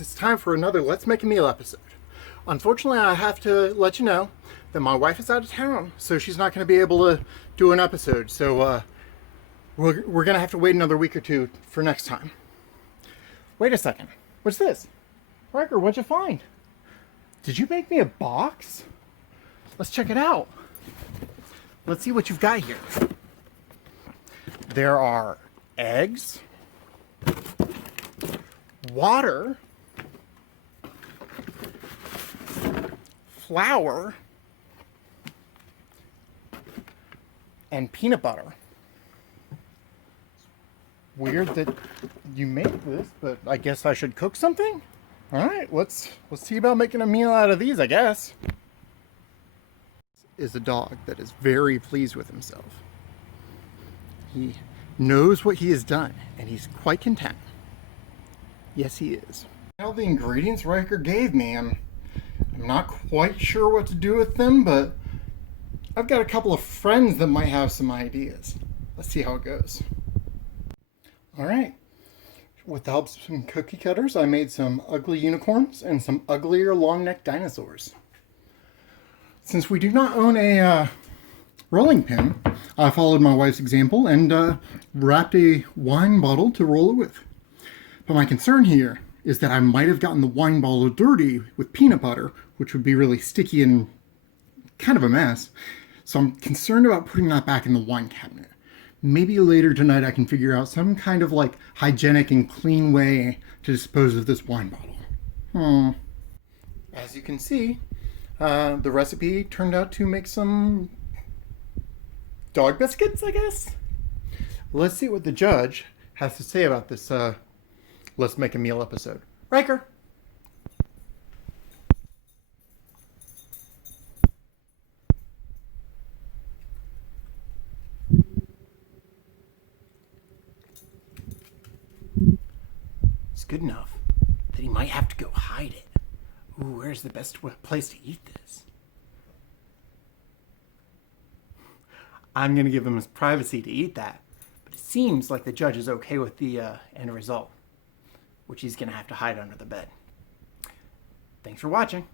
It's time for another Let's Make a Meal episode. Unfortunately, I have to let you know that my wife is out of town, so she's not going to be able to do an episode. So we're going to have to wait another week or two for next time. Wait a second. What's this? Riker, what'd you find? Did you make me a box? Let's check it out. Let's see what you've got here. There are eggs, water, flour, and peanut butter. Weird that you make this, but I guess I should cook something? Alright, let's see about making a meal out of these, I guess. This is a dog that is very pleased with himself. He knows what he has done, and he's quite content. Yes, he is. All the ingredients Riker gave me, I'm not quite sure what to do with them, but I've got a couple of friends that might have some ideas. Let's see how it goes. Alright, with the help of some cookie cutters, I made some ugly unicorns and some uglier long-necked dinosaurs. Since we do not own a rolling pin, I followed my wife's example and wrapped a wine bottle to roll it with. But my concern here is that I might have gotten the wine bottle dirty with peanut butter, which would be really sticky and kind of a mess. So I'm concerned about putting that back in the wine cabinet. Maybe later tonight I can figure out some kind of like hygienic and clean way to dispose of this wine bottle. As you can see, the recipe turned out to make some dog biscuits, I guess? Let's see what the judge has to say about this Let's Make a Meal episode. Riker! It's good enough that he might have to go hide it. Ooh, where's the best place to eat this? I'm going to give him his privacy to eat that. But it seems like the judge is okay with the end result, which he's going to have to hide under the bed. Thanks for watching.